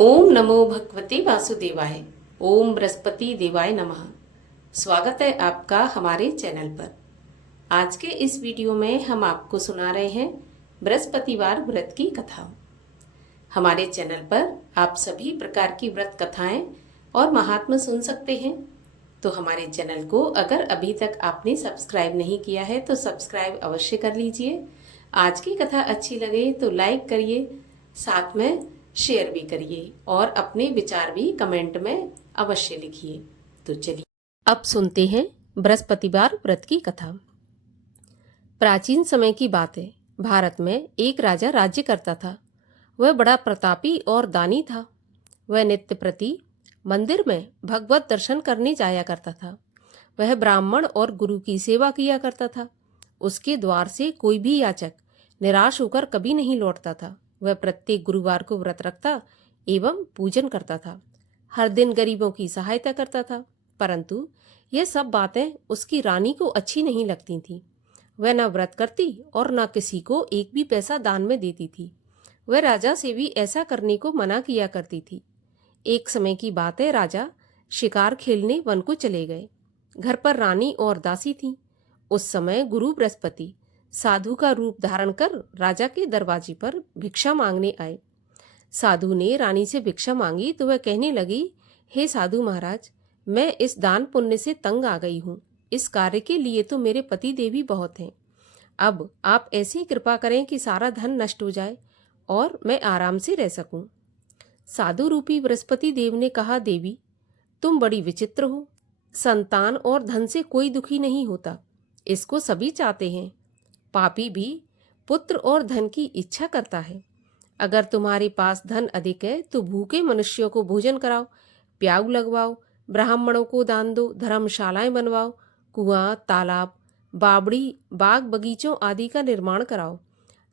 ओम नमो भगवते वासुदेवाय। ओम बृहस्पति देवाय नमः। स्वागत है आपका हमारे चैनल पर। आज के इस वीडियो में हम आपको सुना रहे हैं बृहस्पतिवार व्रत की कथा। हमारे चैनल पर आप सभी प्रकार की व्रत कथाएं और महात्मा सुन सकते हैं। तो हमारे चैनल को अगर अभी तक आपने सब्सक्राइब नहीं किया है तो सब्सक्राइब अवश्य कर लीजिए। आज की कथा अच्छी लगे तो लाइक करिए, साथ में शेयर भी करिए और अपने विचार भी कमेंट में अवश्य लिखिए। तो चलिए अब सुनते हैं बृहस्पतिवार व्रत की कथा। प्राचीन समय की बात है। भारत में एक राजा राज्य करता था। वह बड़ा प्रतापी और दानी था। वह नित्य प्रति मंदिर में भगवत दर्शन करने जाया करता था। वह ब्राह्मण और गुरु की सेवा किया करता था। उसके द्वार से कोई भी याचक निराश होकर कभी नहीं लौटता था। वह प्रत्येक गुरुवार को व्रत रखता एवं पूजन करता था। हर दिन गरीबों की सहायता करता था। परंतु यह सब बातें उसकी रानी को अच्छी नहीं लगती थीं। वह न व्रत करती और न किसी को एक भी पैसा दान में देती थी। वह राजा से भी ऐसा करने को मना किया करती थी। एक समय की बात है, राजा शिकार खेलने वन को चले गए। घर पर रानी और दासी थी। उस समय गुरु बृहस्पति साधु का रूप धारण कर राजा के दरवाजे पर भिक्षा मांगने आए। साधु ने रानी से भिक्षा मांगी तो वह कहने लगी, हे साधु महाराज, मैं इस दान पुण्य से तंग आ गई हूँ। इस कार्य के लिए तो मेरे पति देवी बहुत हैं। अब आप ऐसी कृपा करें कि सारा धन नष्ट हो जाए और मैं आराम से रह सकूं। साधु रूपी बृहस्पति देव ने कहा, देवी तुम बड़ी विचित्र हो। संतान और धन से कोई दुखी नहीं होता, इसको सभी चाहते हैं। पापी भी पुत्र और धन की इच्छा करता है। अगर तुम्हारे पास धन अधिक है तो भूखे मनुष्यों को भोजन कराओ, प्याऊ लगवाओ, ब्राह्मणों को दान दो, धर्मशालाएं बनवाओ, कुआं, तालाब, बावड़ी, बाग बगीचों आदि का निर्माण कराओ,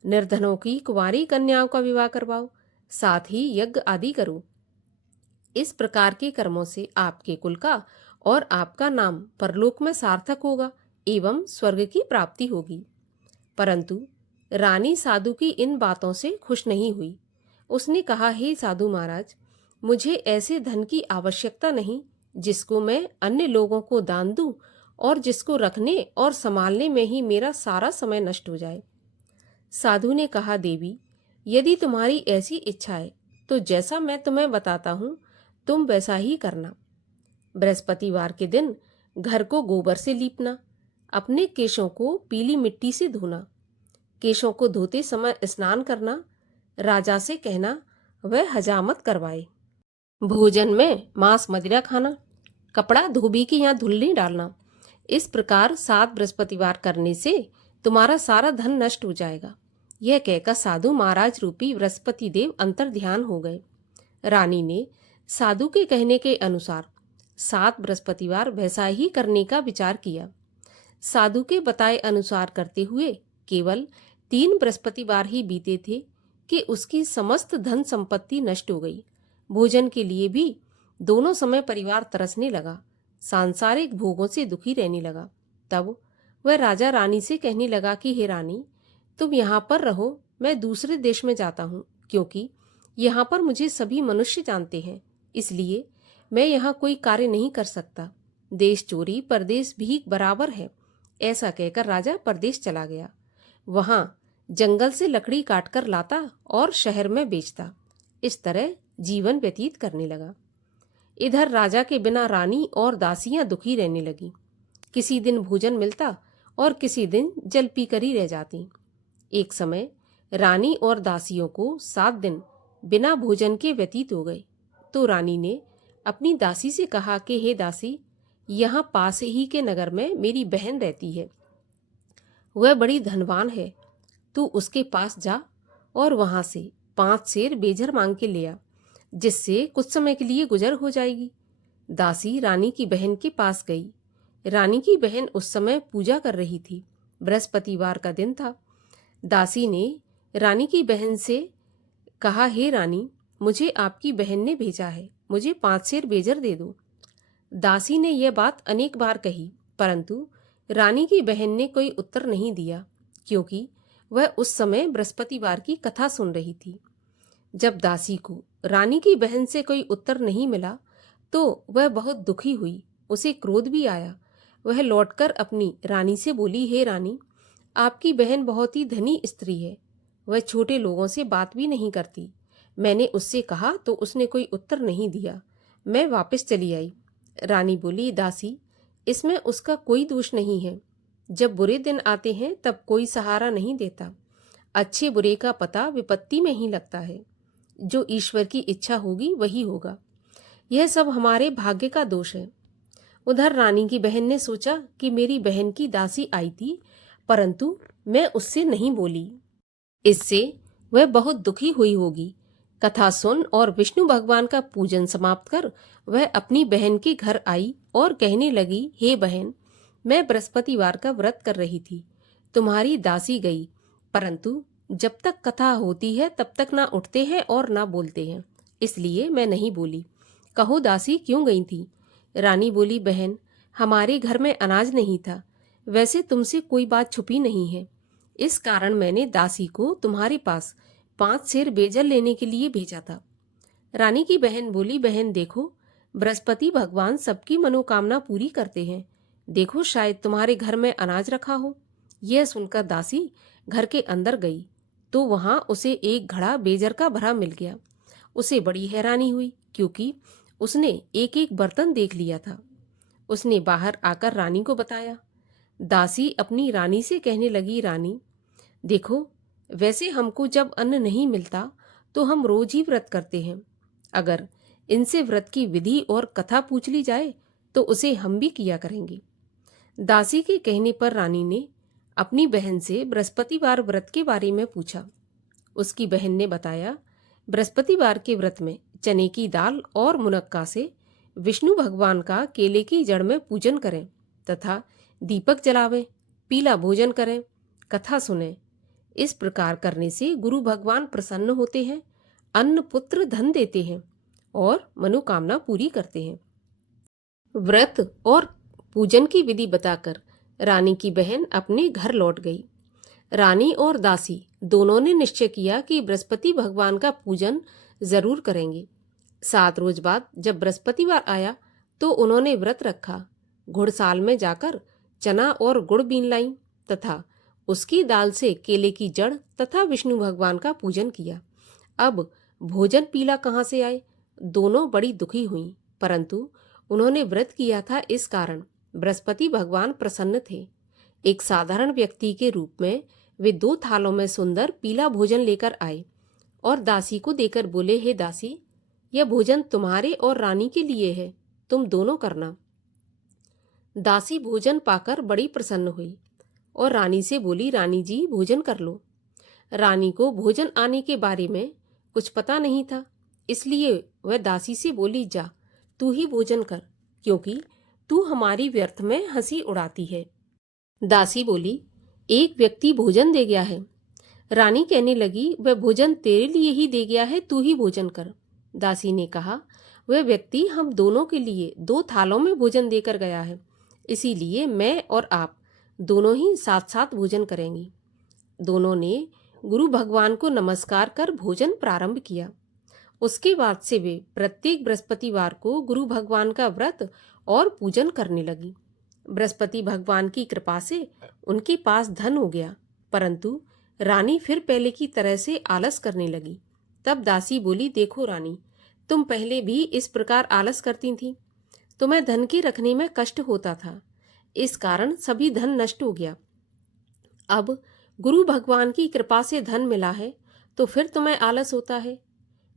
निर्धनों की कुंवारी कन्याओं का विवाह करवाओ, साथ ही यज्ञ आदि करो। इस प्रकार के कर्मों से आपके कुल का और आपका नाम परलोक में सार्थक होगा एवं स्वर्ग की प्राप्ति होगी। परंतु रानी साधु की इन बातों से खुश नहीं हुई। उसने कहा, हे साधु महाराज, मुझे ऐसे धन की आवश्यकता नहीं जिसको मैं अन्य लोगों को दान दूं और जिसको रखने और संभालने में ही मेरा सारा समय नष्ट हो जाए। साधु ने कहा, देवी यदि तुम्हारी ऐसी इच्छा है तो जैसा मैं तुम्हें बताता हूँ तुम वैसा ही करना। बृहस्पतिवार के दिन घर को गोबर से लीपना, अपने केशों को पीली मिट्टी से धोना, केशों को धोते समय स्नान करना, राजा से कहना वह हजामत करवाए, भोजन में मांस मदिरा खाना, कपड़ा धोबी के यहाँ धुल नहीं डालना। इस प्रकार 7 बृहस्पतिवार करने से तुम्हारा सारा धन नष्ट हो जाएगा। यह कहकर साधु महाराज रूपी बृहस्पति देव अंतर ध्यान हो गए। रानी ने साधु के कहने के अनुसार 7 बृहस्पतिवार वैसा ही करने का विचार किया। साधु के बताए अनुसार करते हुए केवल 3 बृहस्पतिवार ही बीते थे कि उसकी समस्त धन संपत्ति नष्ट हो गई। भोजन के लिए भी दोनों समय परिवार तरसने लगा, सांसारिक भोगों से दुखी रहने लगा। तब वह राजा रानी से कहने लगा कि हे रानी, तुम यहाँ पर रहो, मैं दूसरे देश में जाता हूँ, क्योंकि यहाँ पर मुझे सभी मनुष्य जानते हैं, इसलिए मैं यहाँ कोई कार्य नहीं कर सकता। देश चोरी परदेश भीख बराबर है। ऐसा कहकर राजा परदेश चला गया। वहां जंगल से लकड़ी काटकर लाता और शहर में बेचता। इस तरह जीवन व्यतीत करने लगा। इधर राजा के बिना रानी और दासियां दुखी रहने लगी। किसी दिन भोजन मिलता और किसी दिन जल पीकर ही रह जाती। एक समय रानी और दासियों को 7 दिन बिना भोजन के व्यतीत हो गए। तो रानी ने अपनी दासी से कहा कि हे दासी, यहाँ पास ही के नगर में मेरी बहन रहती है। वह बड़ी धनवान है। तू उसके पास जा और वहां से 5 सेर बेजर मांग के ले आ, जिससे कुछ समय के लिए गुजर हो जाएगी। दासी रानी की बहन के पास गई। रानी की बहन उस समय पूजा कर रही थी। बृहस्पतिवार का दिन था। दासी ने रानी की बहन से कहा, हे रानी, मुझे आपकी बहन ने भेजा है, मुझे 5 सेर बेजर दे दो। दासी ने यह बात अनेक बार कही, परंतु रानी की बहन ने कोई उत्तर नहीं दिया, क्योंकि वह उस समय बृहस्पतिवार की कथा सुन रही थी। जब दासी को रानी की बहन से कोई उत्तर नहीं मिला तो वह बहुत दुखी हुई। उसे क्रोध भी आया। वह लौटकर अपनी रानी से बोली, हे रानी, आपकी बहन बहुत ही धनी स्त्री है। वह छोटे लोगों से बात भी नहीं करती। मैंने उससे कहा तो उसने कोई उत्तर नहीं दिया। मैं वापस चली आई। रानी बोली, दासी, इसमें उसका कोई दोष नहीं है। जब बुरे दिन आते हैं तब कोई सहारा नहीं देता। अच्छे बुरे का पता विपत्ति में ही लगता है। जो ईश्वर की इच्छा होगी वही होगा। यह सब हमारे भाग्य का दोष है। उधर रानी की बहन ने सोचा कि मेरी बहन की दासी आई थी, परंतु मैं उससे नहीं बोली। इससे वह बहुत दुखी हुई होगी। कथा सुन और विष्णु भगवान का पूजन समाप्त कर वह अपनी बहन के घर आई और कहने लगी, हे बहन, मैं बृहस्पतिवार का व्रत कर रही थी। तुम्हारी दासी गई, परंतु जब तक कथा होती है तब तक ना उठते हैं और ना बोलते हैं, इसलिए मैं नहीं बोली। कहो दासी, क्यों गई थी? रानी बोली, बहन, हमारे घर में अनाज नहीं था। वैसे तुमसे कोई बात छुपी नहीं है। इस कारण मैंने दासी को तुम्हारे पास 5 सेर बेजल लेने के लिए भेजा था। रानी की बहन बोली, बहन देखो, बृहस्पति भगवान सबकी मनोकामना पूरी करते हैं। देखो, शायद तुम्हारे घर में अनाज रखा हो। यह सुनकर दासी घर के अंदर गई तो वहां उसे एक घड़ा बेजर का भरा मिल गया। उसे बड़ी हैरानी हुई क्योंकि उसने एक एक बर्तन देख लिया था। उसने बाहर आकर रानी को बताया। दासी अपनी रानी से कहने लगी, रानी देखो, वैसे हमको जब अन्न नहीं मिलता तो हम रोज ही व्रत करते हैं। अगर इनसे व्रत की विधि और कथा पूछ ली जाए तो उसे हम भी किया करेंगे। दासी के कहने पर रानी ने अपनी बहन से बृहस्पतिवार व्रत के बारे में पूछा। उसकी बहन ने बताया, बृहस्पतिवार के व्रत में चने की दाल और मुनक्का से विष्णु भगवान का केले की जड़ में पूजन करें तथा दीपक जलावें, पीला भोजन करें, कथा सुनें। इस प्रकार करने से गुरु भगवान प्रसन्न होते हैं, अन्न पुत्र धन देते हैं और मनोकामना पूरी करते हैं। व्रत और पूजन की विधि बताकर रानी की बहन अपने घर लौट गई। रानी और दासी दोनों ने निश्चय किया कि बृहस्पति भगवान का पूजन जरूर करेंगे। 7 रोज बाद जब बृहस्पतिवार आया तो उन्होंने व्रत रखा। घुड़साल में जाकर चना और गुड़ बीन लाई तथा उसकी दाल से केले की जड़ तथा विष्णु भगवान का पूजन किया। अब भोजन पीला कहाँ से आए? दोनों बड़ी दुखी हुई, परंतु उन्होंने व्रत किया था, इस कारण बृहस्पति भगवान प्रसन्न थे। एक साधारण व्यक्ति के रूप में वे 2 थालों में सुंदर पीला भोजन लेकर आए और दासी को देकर बोले, हे दासी, यह भोजन तुम्हारे और रानी के लिए है, तुम दोनों करना। दासी भोजन पाकर बड़ी प्रसन्न हुई और रानी से बोली, रानी जी, भोजन कर लो। रानी को भोजन आने के बारे में कुछ पता नहीं था, इसलिए वह दासी से बोली, जा तू ही भोजन कर, क्योंकि तू हमारी व्यर्थ में हंसी उड़ाती है। दासी बोली, एक व्यक्ति भोजन दे गया है। रानी कहने लगी, वह भोजन तेरे लिए ही दे गया है, तू ही भोजन कर। दासी ने कहा, वह व्यक्ति हम दोनों के लिए 2 थालों में भोजन देकर गया है, इसीलिए मैं और आप दोनों ही साथ साथ भोजन करेंगे। दोनों ने गुरु भगवान को नमस्कार कर भोजन प्रारंभ किया। उसके बाद से वे प्रत्येक बृहस्पतिवार को गुरु भगवान का व्रत और पूजन करने लगी। बृहस्पति भगवान की कृपा से उनके पास धन हो गया, परंतु रानी फिर पहले की तरह से आलस करने लगी। तब दासी बोली, देखो रानी, तुम पहले भी इस प्रकार आलस करती थी। तुम्हें धन के रखने में कष्ट होता था, इस कारण सभी धन नष्ट हो गया। अब गुरु भगवान की कृपा से धन मिला है तो फिर तुम्हें आलस होता है।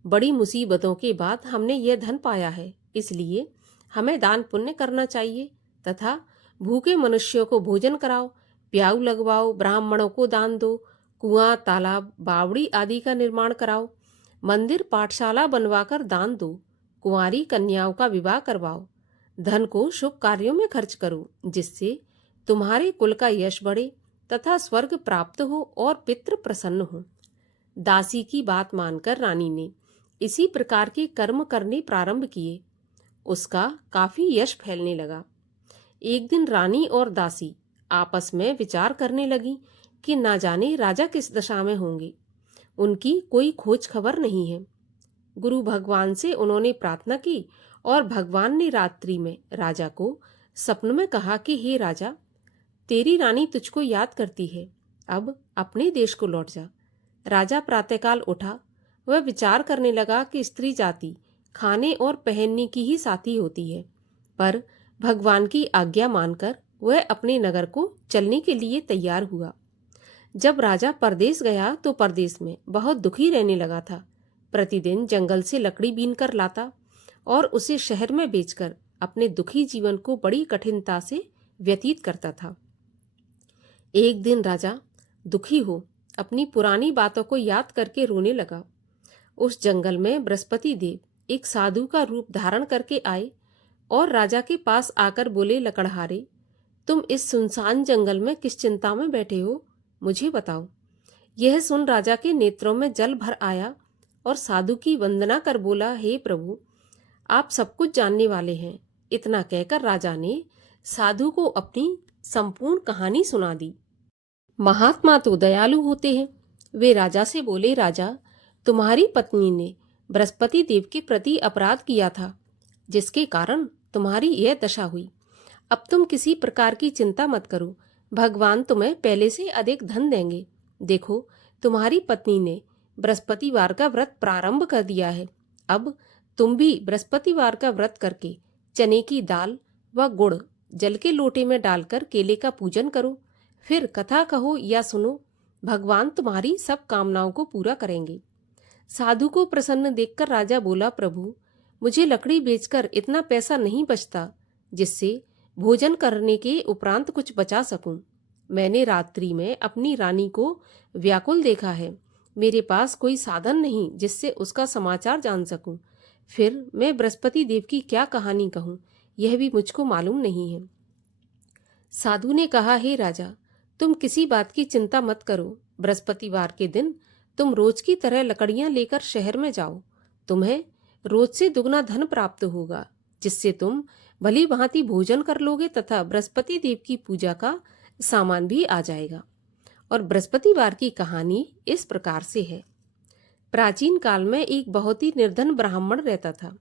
बड़ी मुसीबतों के बाद हमने यह धन पाया है, इसलिए हमें दान पुण्य करना चाहिए तथा भूखे मनुष्यों को भोजन कराओ, प्याऊ लगवाओ, ब्राह्मणों को दान दो, कुआं, तालाब, बावड़ी आदि का निर्माण कराओ, मंदिर, पाठशाला बनवाकर दान दो, कुंवारी कन्याओं का विवाह करवाओ। धन को शुभ कार्यों में खर्च करो, जिससे तुम्हारे कुल का यश बढ़े तथा स्वर्ग प्राप्त हो और पितृ प्रसन्न हो। दासी की बात मानकर रानी ने इसी प्रकार के कर्म करने प्रारंभ किए। उसका काफी यश फैलने लगा। एक दिन रानी और दासी आपस में विचार करने लगी कि ना जाने राजा किस दशा में होंगे। उनकी कोई खोज खबर नहीं है। गुरु भगवान से उन्होंने प्रार्थना की और भगवान ने रात्रि में राजा को सपन में कहा कि हे राजा, तेरी रानी तुझको याद करती है, अब अपने देश को लौट जा। राजा प्रातःकाल उठा। वह विचार करने लगा कि स्त्री जाति खाने और पहनने की ही साथी होती है, पर भगवान की आज्ञा मानकर वह अपने नगर को चलने के लिए तैयार हुआ। जब राजा परदेश गया तो परदेश में बहुत दुखी रहने लगा था। प्रतिदिन जंगल से लकड़ी बीन कर लाता और उसे शहर में बेचकर अपने दुखी जीवन को बड़ी कठिनता से व्यतीत करता था। एक दिन राजा दुखी हो अपनी पुरानी बातों को याद करके रोने लगा। उस जंगल में बृहस्पति देव एक साधु का रूप धारण करके आए और राजा के पास आकर बोले, लकड़हारे, तुम इस सुनसान जंगल में किस चिंता में बैठे हो, मुझे बताओ। यह सुन राजा के नेत्रों में जल भर आया और साधु की वंदना कर बोला, हे प्रभु, आप सब कुछ जानने वाले हैं। इतना कहकर राजा ने साधु को अपनी संपूर्ण कहानी सुना दी। महात्मा तो दयालु होते हैं। वे राजा से बोले, राजा, तुम्हारी पत्नी ने बृहस्पति देव के प्रति अपराध किया था, जिसके कारण तुम्हारी यह दशा हुई। अब तुम किसी प्रकार की चिंता मत करो, भगवान तुम्हें पहले से अधिक धन देंगे। देखो, तुम्हारी पत्नी ने बृहस्पतिवार का व्रत प्रारंभ कर दिया है। अब तुम भी बृहस्पतिवार का व्रत करके चने की दाल व गुड़ जल के लोटे में डालकर केले का पूजन करो, फिर कथा कहो या सुनो, भगवान तुम्हारी सब कामनाओं को पूरा करेंगे। साधु को प्रसन्न देखकर राजा बोला, प्रभु, मुझे लकड़ी बेचकर इतना पैसा नहीं बचता जिससे भोजन करने के उपरांत कुछ बचा सकूं। मैंने रात्रि में अपनी रानी को व्याकुल देखा है। मेरे पास कोई साधन नहीं जिससे उसका समाचार जान सकूं। फिर मैं बृहस्पति देव की क्या कहानी कहूं, यह भी मुझको मालूम नहीं है। साधु ने कहा, हे राजा, तुम किसी बात की चिंता मत करो। बृहस्पतिवार के दिन तुम रोज की तरह लकड़ियां लेकर शहर में जाओ। तुम्हें रोज से दुगना धन प्राप्त होगा, जिससे तुम भली भांति भोजन कर लोगे तथा बृहस्पति देव की पूजा का सामान भी आ जाएगा। और बृहस्पतिवार की कहानी इस प्रकार से है। प्राचीन काल में एक बहुत ही निर्धन ब्राह्मण रहता था।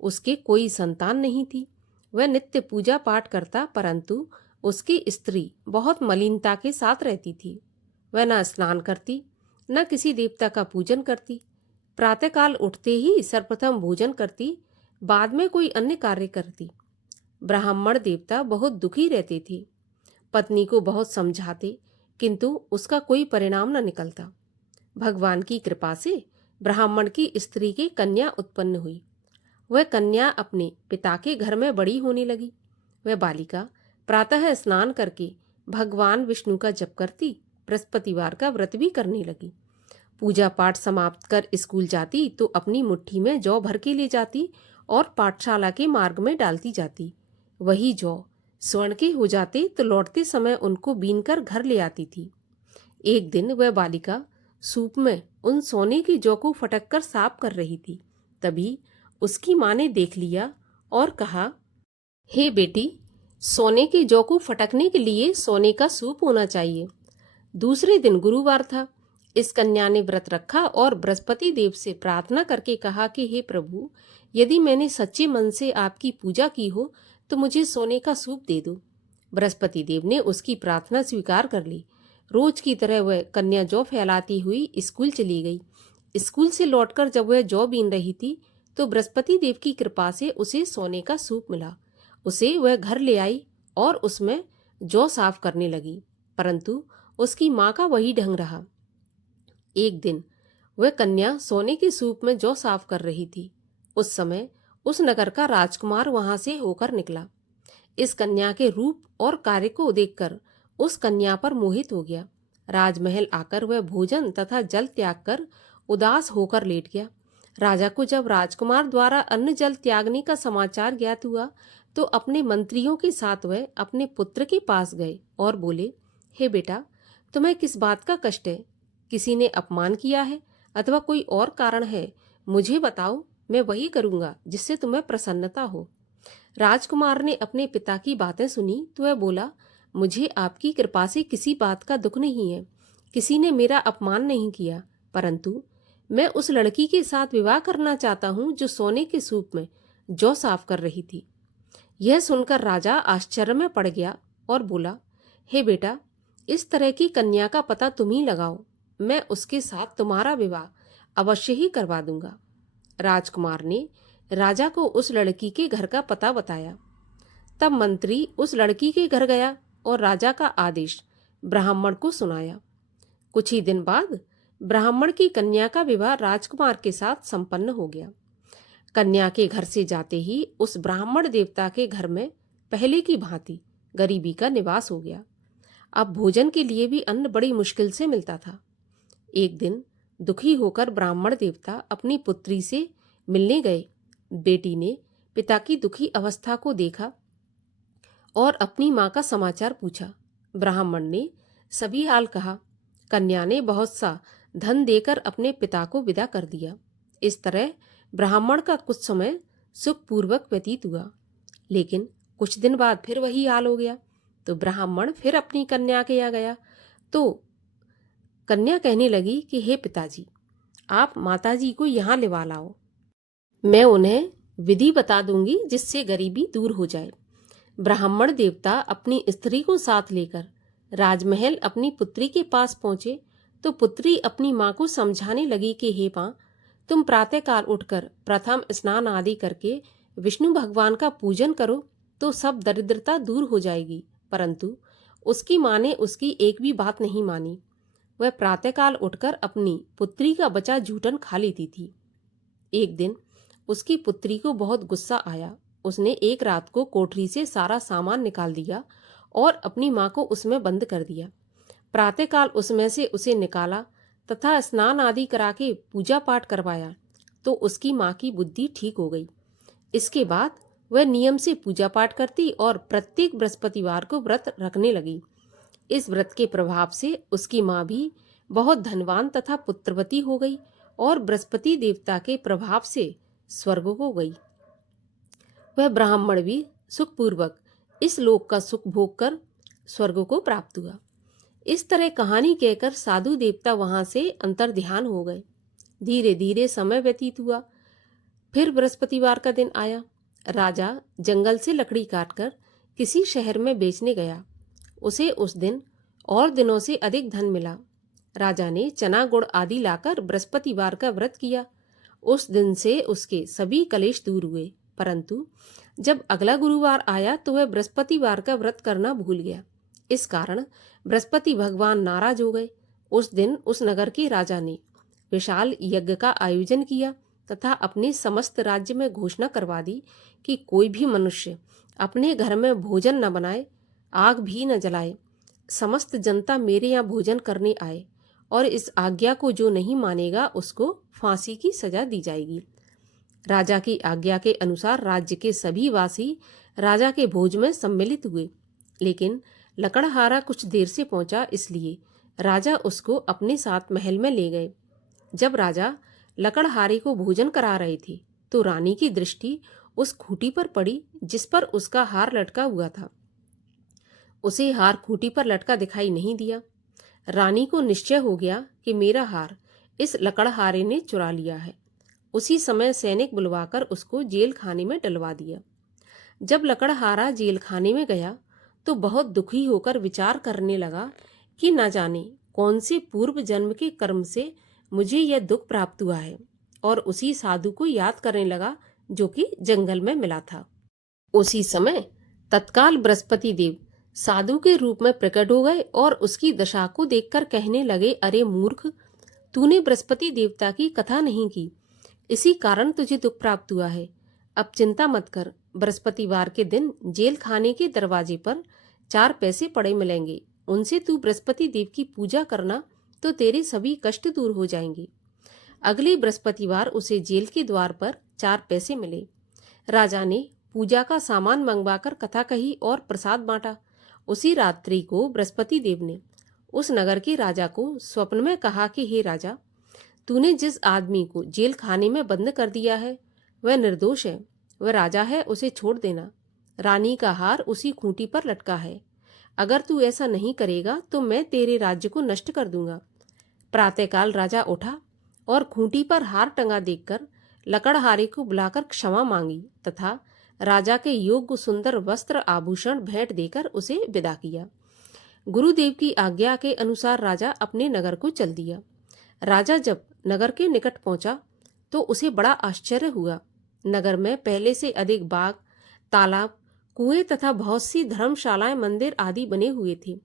उसके कोई संतान नहीं थी। वह नित्य पूजा पाठ करता, परंतु उसकी स्त्री बहुत मलिनता के साथ रहती थी। वह न स्नान करती, न किसी देवता का पूजन करती। प्रातःकाल उठते ही सर्वप्रथम भोजन करती, बाद में कोई अन्य कार्य करती। ब्राह्मण देवता बहुत दुखी रहते थे। पत्नी को बहुत समझाते, किंतु उसका कोई परिणाम न निकलता। भगवान की कृपा से ब्राह्मण की स्त्री की कन्या उत्पन्न हुई। वह कन्या अपने पिता के घर में बड़ी होने लगी। वह बालिका प्रातः स्नान करके भगवान विष्णु का जप करती, बृहस्पतिवार का व्रत भी करने लगी। पूजा पाठ समाप्त कर स्कूल जाती तो अपनी मुट्ठी में जौ भर के ले जाती और पाठशाला के मार्ग में डालती जाती। वही जौ स्वर्ण के हो जाते तो लौटते समय उनको बीनकर घर ले आती थी। एक दिन वह बालिका सूप में उन सोने की जौ को फटककर साफ कर रही थी। तभी उसकी माँ ने देख लिया और कहा, हे बेटी, सोने की जौ को फटकने के लिए सोने का सूप होना चाहिए। दूसरे दिन गुरुवार था। इस कन्या ने व्रत रखा और बृहस्पति देव से प्रार्थना करके कहा कि हे प्रभु, यदि मैंने सच्चे मन से आपकी पूजा की हो तो मुझे सोने का सूप दे दो। बृहस्पति देव ने उसकी प्रार्थना स्वीकार कर ली। रोज की तरह वह कन्या जौ फैलाती हुई स्कूल चली गई। स्कूल से लौटकर जब वह जौ बीन रही थी तो बृहस्पति देव की कृपा से उसे सोने का सूप मिला। उसे वह घर ले आई और उसमें जौ साफ करने लगी, परंतु उसकी माँ का वही ढंग रहा। एक दिन वह कन्या सोने के सूप में जौ साफ कर रही थी। उस समय उस नगर का राजकुमार वहां से होकर निकला। इस कन्या के रूप और कार्य को देखकर उस कन्या पर मोहित हो गया। राजमहल आकर वह भोजन तथा जल त्याग कर उदास होकर लेट गया। राजा को जब राजकुमार द्वारा अन्न जल त्यागने का समाचार ज्ञात हुआ तो अपने मंत्रियों के साथ वह अपने पुत्र के पास गए और बोले, हे बेटा, तुम्हें किस बात का कष्ट है? किसी ने अपमान किया है अथवा कोई और कारण है? मुझे बताओ, मैं वही करूंगा जिससे तुम्हें प्रसन्नता हो। राजकुमार ने अपने पिता की बातें सुनी तो वह बोला, मुझे आपकी कृपा से किसी बात का दुख नहीं है। किसी ने मेरा अपमान नहीं किया। परंतु मैं उस लड़की के साथ विवाह करना चाहता हूँ जो सोने के सूप में जौ साफ कर रही थी। यह सुनकर राजा आश्चर्य में पड़ गया और बोला, हे बेटा, इस तरह की कन्या का पता तुम ही लगाओ, मैं उसके साथ तुम्हारा विवाह अवश्य ही करवा दूंगा। राजकुमार ने राजा को उस लड़की के घर का पता बताया। तब मंत्री उस लड़की के घर गया और राजा का आदेश ब्राह्मण को सुनाया। कुछ ही दिन बाद ब्राह्मण की कन्या का विवाह राजकुमार के साथ संपन्न हो गया। कन्या के घर से जाते ही उस ब्राह्मण देवता के घर में पहले की भांति गरीबी का निवास हो गया। अब भोजन के लिए भी अन्न बड़ी मुश्किल से मिलता था। एक दिन दुखी होकर ब्राह्मण देवता अपनी पुत्री से मिलने गए। बेटी ने पिता की दुखी अवस्था को देखा और अपनी माँ का समाचार पूछा। ब्राह्मण ने सभी हाल कहा। कन्या ने बहुत सा धन देकर अपने पिता को विदा कर दिया। इस तरह ब्राह्मण का कुछ समय सुखपूर्वक व्यतीत हुआ, लेकिन कुछ दिन बाद फिर वही हाल हो गया। तो ब्राह्मण फिर अपनी कन्या के यहाँ गया तो कन्या कहने लगी कि हे पिताजी, आप माताजी को यहाँ लिवा लाओ, मैं उन्हें विधि बता दूंगी जिससे गरीबी दूर हो जाए। ब्राह्मण देवता अपनी स्त्री को साथ लेकर राजमहल अपनी पुत्री के पास पहुंचे तो पुत्री अपनी माँ को समझाने लगी कि हे माँ, तुम प्रातःकाल उठकर प्रथम स्नान आदि करके विष्णु भगवान का पूजन करो तो सब दरिद्रता दूर हो जाएगी। परंतु उसकी माँ ने उसकी एक भी बात नहीं मानी। वह प्रातःकाल उठकर अपनी पुत्री का बचा जूठन खा लेती थी। एक दिन उसकी पुत्री को बहुत गुस्सा आया। उसने एक रात को कोठरी से सारा सामान निकाल दिया और अपनी माँ को उसमें बंद कर दिया। प्रातःकाल उसमें से उसे निकाला तथा स्नान आदि करा के पूजा पाठ करवाया तो उसकी माँ की बुद्धि ठीक हो गई। इसके बाद वह नियम से पूजा पाठ करती और प्रत्येक बृहस्पतिवार को व्रत रखने लगी। इस व्रत के प्रभाव से उसकी माँ भी बहुत धनवान तथा पुत्रवती हो गई और बृहस्पति देवता के प्रभाव से स्वर्ग को गई। वह ब्राह्मण भी सुखपूर्वक इस लोक का सुख भोग कर स्वर्ग को प्राप्त हुआ। इस तरह कहानी कहकर साधु देवता वहां से अंतर्ध्यान हो गए। धीरे धीरे समय व्यतीत हुआ। फिर बृहस्पतिवार का दिन आया। राजा जंगल से लकड़ी काटकर किसी शहर में बेचने गया। उसे उस दिन और दिनों से अधिक धन मिला। राजा ने चना गुड़ आदि लाकर बृहस्पतिवार का व्रत किया। उस दिन से उसके सभी कलेश दूर हुए। परंतु जब अगला गुरुवार आया तो वह बृहस्पतिवार का व्रत करना भूल गया। इस कारण बृहस्पति भगवान नाराज हो गए। उस दिन उस नगर के राजा ने विशाल यज्ञ का आयोजन किया तथा अपने समस्त राज्य में घोषणा करवा दी कि कोई भी मनुष्य अपने घर में भोजन न बनाए, आग भी न जलाए। समस्त जनता मेरे यहाँ भोजन करने आए और इस आज्ञा को जो नहीं मानेगा उसको फांसी की सजा दी जाएगी। राजा की आज्ञा के अनुसार राज्य के सभी वासी राजा के भोज में सम्मिलित हुए, लेकिन लकड़हारा कुछ देर से पहुंचा, इसलिए राजा उसको अपने साथ महल में ले गए। जब राजा लकड़हारे को भोजन करा रहे थे तो रानी की दृष्टि उस खूंटी पर पड़ी जिस पर उसका हार लटका हुआ था। उसे हार खूंटी पर लटका दिखाई नहीं दिया। रानी को निश्चय हो गया कि मेरा हार इस लकड़हारे ने चुरा लिया है। उसी समय सैनिक बुलवाकर उसको जेल खाने में डलवा दिया। जब लकड़हारा जेल खाने में गया तो बहुत दुखी होकर विचार करने लगा कि न जाने कौन से पूर्व जन्म के कर्म से मुझे यह दुख प्राप्त हुआ है, और उसी साधु को याद करने लगा जो कि जंगल में मिला था। उसी समय तत्काल बृहस्पति देव साधु के रूप में प्रकट हो गए और उसकी दशा को देखकर कहने लगे, अरे मूर्ख, तूने बृहस्पति देवता की कथा नहीं की, इसी कारण तुझे दुख प्राप्त हुआ है। अब चिंता मत कर, बृहस्पतिवार के दिन जेल खाने के दरवाजे पर 4 पैसे पड़े मिलेंगे, उनसे तू बृहस्पति देव की पूजा करना तो तेरे सभी कष्ट दूर हो जाएंगे। अगले बृहस्पतिवार उसे जेल के द्वार पर 4 पैसे मिले। राजा ने पूजा का सामान मंगवाकर कथा कही और प्रसाद बांटा। उसी रात्रि को बृहस्पति देव ने उस नगर के राजा को स्वप्न में कहा कि हे राजा, तूने जिस आदमी को जेल खाने में बंद कर दिया है वह निर्दोष है, वह राजा है, उसे छोड़ देना। रानी का हार उसी खूंटी पर लटका है। अगर तू ऐसा नहीं करेगा तो मैं तेरे राज्य को नष्ट कर दूंगा। प्रातःकाल राजा उठा और खूंटी पर हार टंगा देखकर लकड़हारे को बुलाकर क्षमा मांगी तथा राजा के योग्य सुंदर वस्त्र आभूषण भेंट देकर उसे विदा किया। गुरुदेव की आज्ञा के अनुसार राजा अपने नगर को चल दिया। राजा जब नगर के निकट पहुंचा तो उसे बड़ा आश्चर्य हुआ। नगर में पहले से अधिक बाग, तालाब, कुएं तथा बहुत सी धर्मशालाएं, मंदिर आदि बने हुए थे।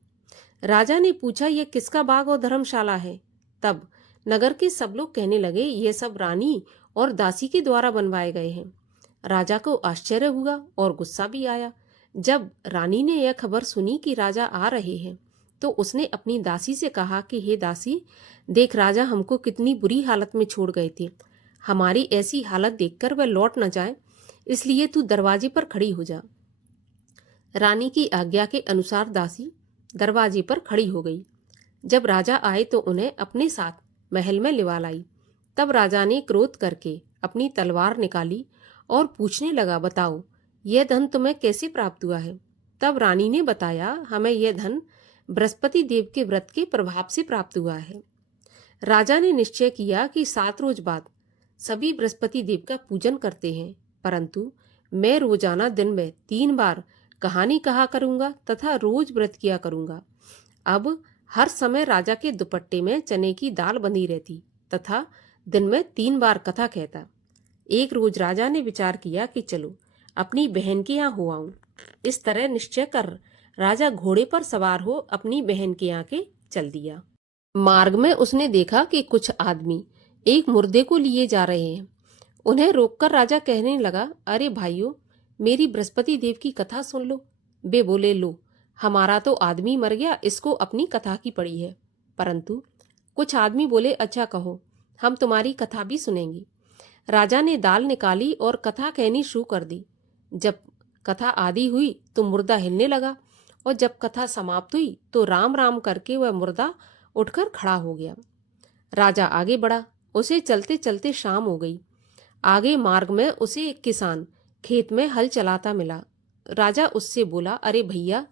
राजा ने पूछा, यह किसका बाग और धर्मशाला है? तब नगर के सब लोग कहने लगे, ये सब रानी और दासी के द्वारा बनवाए गए हैं। राजा को आश्चर्य हुआ और गुस्सा भी आया। जब रानी ने यह खबर सुनी कि राजा आ रहे हैं तो उसने अपनी दासी से कहा कि हे दासी, देख राजा हमको कितनी बुरी हालत में छोड़ गए थे। हमारी ऐसी हालत देखकर वह लौट न जाए, इसलिए तू दरवाजे पर खड़ी हो जा। रानी की आज्ञा के अनुसार दासी दरवाजे पर खड़ी हो गई। जब राजा आए तो उन्हें अपने साथ महल में लिवा लाई। तब राजा ने क्रोध करके अपनी तलवार निकाली और पूछने लगा, बताओ यह धन तुम्हें कैसे प्राप्त हुआ है? तब रानी ने बताया, हमें यह धन बृहस्पति देव के व्रत के प्रभाव से प्राप्त हुआ है। राजा ने निश्चय किया कि 7 रोज बाद सभी बृहस्पति देव का पूजन करते हैं, परंतु मैं रोजाना दिन में 3 बार कहानी कहा करूंगा तथा रोज व्रत किया करूंगा। अब हर समय राजा के दुपट्टे में चने की दाल बंधी रहती तथा दिन में 3 बार कथा कहता। एक रोज राजा ने विचार किया कि चलो अपनी बहन के यहाँ हो आऊं। इस तरह निश्चय कर राजा घोड़े पर सवार हो अपनी बहन के यहाँ के चल दिया। मार्ग में उसने देखा कि कुछ आदमी एक मुर्दे को लिए जा रहे हैं। उन्हें रोककर राजा कहने लगा, अरे भाइयों, मेरी बृहस्पति देव की कथा सुन लो। वे बोले, लो, हमारा तो आदमी मर गया, इसको अपनी कथा की पड़ी है। परंतु कुछ आदमी बोले, अच्छा कहो, हम तुम्हारी कथा भी सुनेंगे। राजा ने दाल निकाली और कथा कहनी शुरू कर दी। जब कथा आदि हुई तो मुर्दा हिलने लगा और जब कथा समाप्त हुई तो राम राम करके वह मुर्दा उठकर खड़ा हो गया। राजा आगे बढ़ा। उसे चलते चलते शाम हो गई। आगे मार्ग में उसे एक किसान खेत में हल चलाता मिला। राजा उससे बोला, अरे भैया,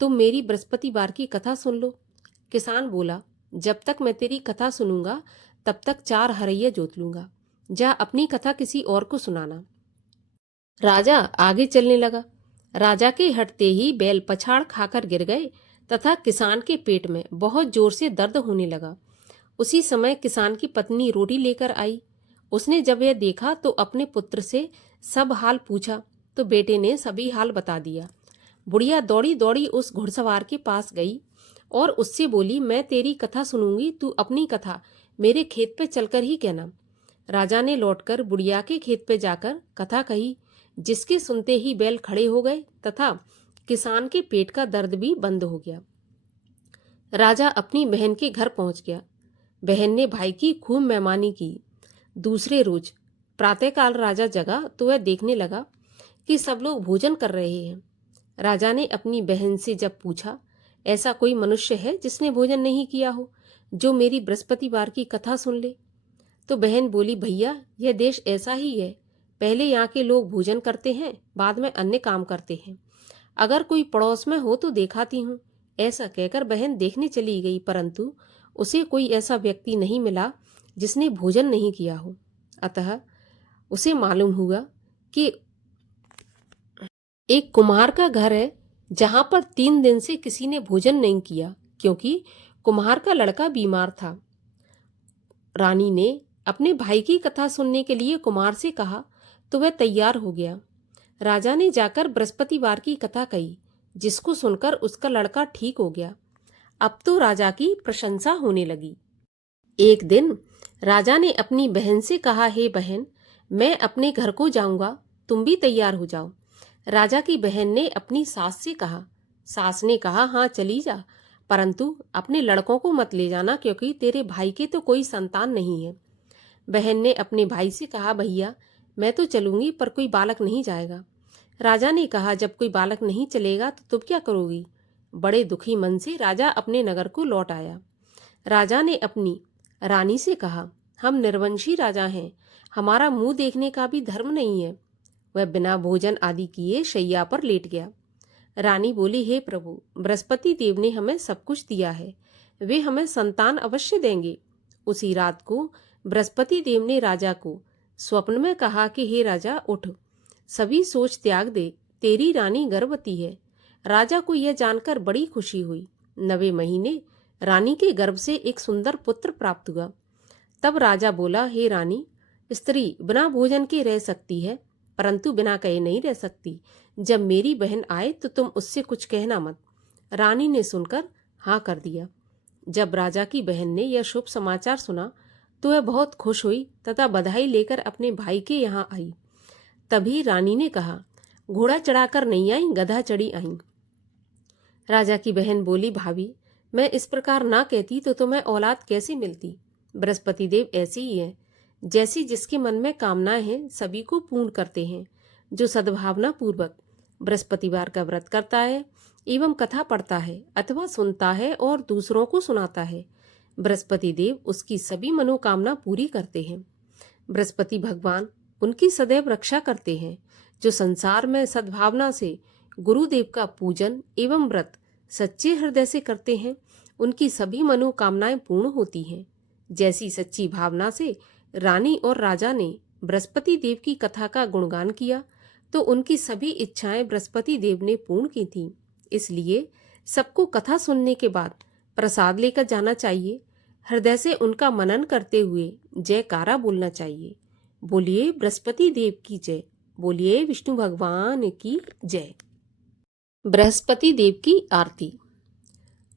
तुम मेरी बृहस्पतिवार की कथा सुन लो। किसान बोला, जब तक मैं तेरी कथा सुनूंगा तब तक 4 हरैया जोत लूंगा। जा अपनी कथा किसी और को सुनाना। राजा आगे चलने लगा। राजा के हटते ही बैल पछाड़ खाकर गिर गए तथा किसान के पेट में बहुत जोर से दर्द होने लगा। उसी समय किसान की पत्नी रोटी लेकर आई। उसने जब यह देखा तो अपने पुत्र से सब हाल पूछा तो बेटे ने सभी हाल बता दिया। बुढ़िया दौड़ी दौड़ी उस घुड़सवार के पास गई और उससे बोली, मैं तेरी कथा सुनूंगी, तू अपनी कथा मेरे खेत पे चलकर ही कहना। राजा ने लौटकर बुढ़िया के खेत पे जाकर कथा कही, जिसके सुनते ही बैल खड़े हो गए तथा किसान के पेट का दर्द भी बंद हो गया। राजा अपनी बहन के घर पहुंच गया। बहन ने भाई की खूब मेहमानी की। दूसरे रोज प्रातःकाल राजा जगा तो वह देखने लगा कि सब लोग भोजन कर रहे हैं। राजा ने अपनी बहन से जब पूछा, ऐसा कोई मनुष्य है जिसने भोजन नहीं किया हो, जो मेरी बृहस्पतिवार की कथा सुन ले? तो बहन बोली, भैया, यह देश ऐसा ही है। पहले यहाँ के लोग भोजन करते हैं, बाद में अन्य काम करते हैं। अगर कोई पड़ोस में हो तो दिखाती हूँ। ऐसा कहकर बहन देखने चली गई, परंतु उसे कोई ऐसा व्यक्ति नहीं मिला जिसने भोजन नहीं किया हो। अतः उसे मालूम हुआ कि एक कुम्हार का घर है जहां पर 3 दिन से किसी ने भोजन नहीं किया, क्योंकि कुम्हार का लड़का बीमार था। रानी ने अपने भाई की कथा सुनने के लिए कुम्हार से कहा तो वह तैयार हो गया। राजा ने जाकर बृहस्पतिवार की कथा कही, जिसको सुनकर उसका लड़का ठीक हो गया। अब तो राजा की प्रशंसा होने लगी। एक दिन राजा ने अपनी बहन से कहा, हे बहन, मैं अपने घर को जाऊंगा, तुम भी तैयार हो जाओ। राजा की बहन ने अपनी सास से कहा। सास ने कहा, हाँ चली जा, परंतु अपने लड़कों को मत ले जाना, क्योंकि तेरे भाई के तो कोई संतान नहीं है। बहन ने अपने भाई से कहा, भैया, मैं तो चलूंगी पर कोई बालक नहीं जाएगा। राजा ने कहा, जब कोई बालक नहीं चलेगा तो तुम क्या करोगी? बड़े दुखी मन से राजा अपने नगर को लौट आया। राजा ने अपनी रानी से कहा, हम निर्वंशी राजा हैं, हमारा मुंह देखने का भी धर्म नहीं है। वह बिना भोजन आदि किए शैया पर लेट गया। रानी बोली, हे प्रभु, बृहस्पति देव ने हमें सब कुछ दिया है, वे हमें संतान अवश्य देंगे। उसी रात को बृहस्पति देव ने राजा को स्वप्न में कहा कि हे राजा उठ, सभी सोच त्याग दे, तेरी रानी गर्भवती है। राजा को यह जानकर बड़ी खुशी हुई। 9वें महीने रानी के गर्भ से एक सुंदर पुत्र प्राप्त हुआ। तब राजा बोला, हे रानी, स्त्री बिना भोजन के रह सकती है, परंतु बिना कहे नहीं रह सकती। जब मेरी बहन आए तो तुम उससे कुछ कहना मत। रानी ने सुनकर हाँ कर दिया। जब राजा की बहन ने यह शुभ समाचार सुना तो वह बहुत खुश हुई तथा बधाई लेकर अपने भाई के यहाँ आई। तभी रानी ने कहा, घोड़ा चढ़ाकर नहीं आई, गधा चढ़ी आई। राजा की बहन बोली, भाभी, मैं इस प्रकार ना कहती तो तुम्हें औलाद कैसे मिलती। बृहस्पति देव ऐसे ही हैं, जैसी जिसके मन में कामनाएं हैं सभी को पूर्ण करते हैं। जो सद्भावना पूर्वक बृहस्पतिवार का व्रत करता है एवं कथा पढ़ता है अथवा सुनता है और दूसरों को सुनाता है, बृहस्पति देव उसकी सभी मनोकामना पूरी करते हैं। बृहस्पति भगवान उनकी सदैव रक्षा करते हैं। जो संसार में सद्भावना से गुरुदेव का पूजन एवं व्रत सच्चे हृदय से करते हैं, उनकी सभी मनोकामनाएं पूर्ण होती हैं। जैसी सच्ची भावना से रानी और राजा ने बृहस्पति देव की कथा का गुणगान किया तो उनकी सभी इच्छाएं बृहस्पति देव ने पूर्ण की थीं। इसलिए सबको कथा सुनने के बाद प्रसाद लेकर जाना चाहिए। हृदय से उनका मनन करते हुए जयकारा बोलना चाहिए। बोलिए बृहस्पति देव की जय, बोलिए विष्णु भगवान की जय। बृहस्पति देव की आरती।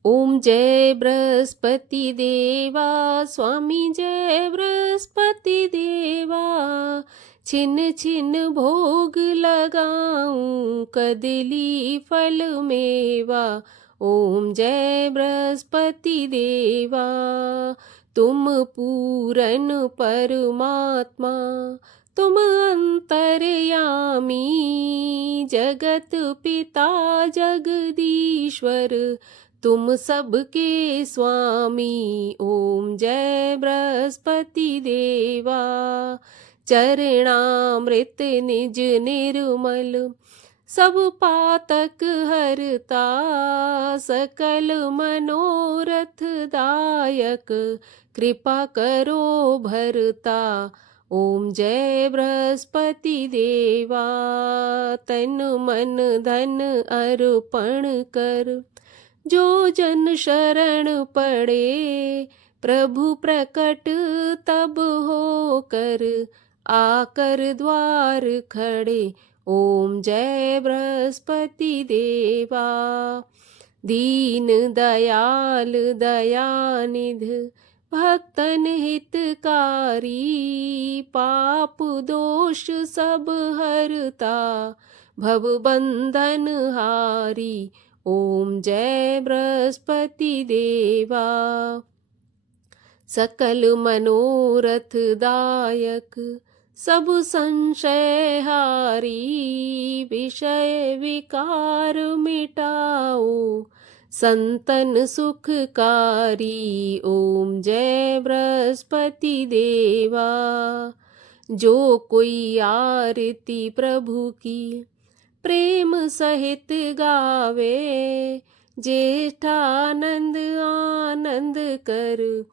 ओम जय बृहस्पति देवा, स्वामी जय बृहस्पति देवा। छिन छिन भोग लगाऊं, कदली फल मेवा। ओम जय बृहस्पति देवा। तुम पूरन परमात्मा, तुम अंतर्यामी। जगत पिता जगदीश्वर, तुम सबके स्वामी। ओम जय बृहस्पति देवा। चरणामृत निज निर्मल, सब पातक हरता। सकल मनोरथ दायक, कृपा करो भरता। ओम जय बृहस्पति देवा। तन मन धन अर्पण कर, जो जन शरण पड़े। प्रभु प्रकट तब होकर, आकर द्वार खड़े। ओम जय बृहस्पति देवा। दीन दयाल दयानिध, भक्तन हितकारी। पाप दोष सब हरता, भव बंधन हारी। ओम जय बृहस्पति देवा। सकल मनोरथ दायक, सब संशय हारी। विषय विकार मिटाओ, संतन सुखकारी। ओम जय बृहस्पति देवा। जो कोई आरती प्रभु की, प्रेम सहित गावे। जेठानंद आनंद कर,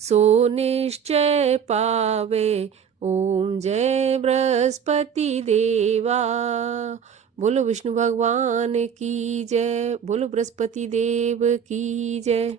सो निश्चय पावे। ओम जय बृहस्पति देवा। बोलो विष्णु भगवान की जय, बोलो बृहस्पति देव की जय।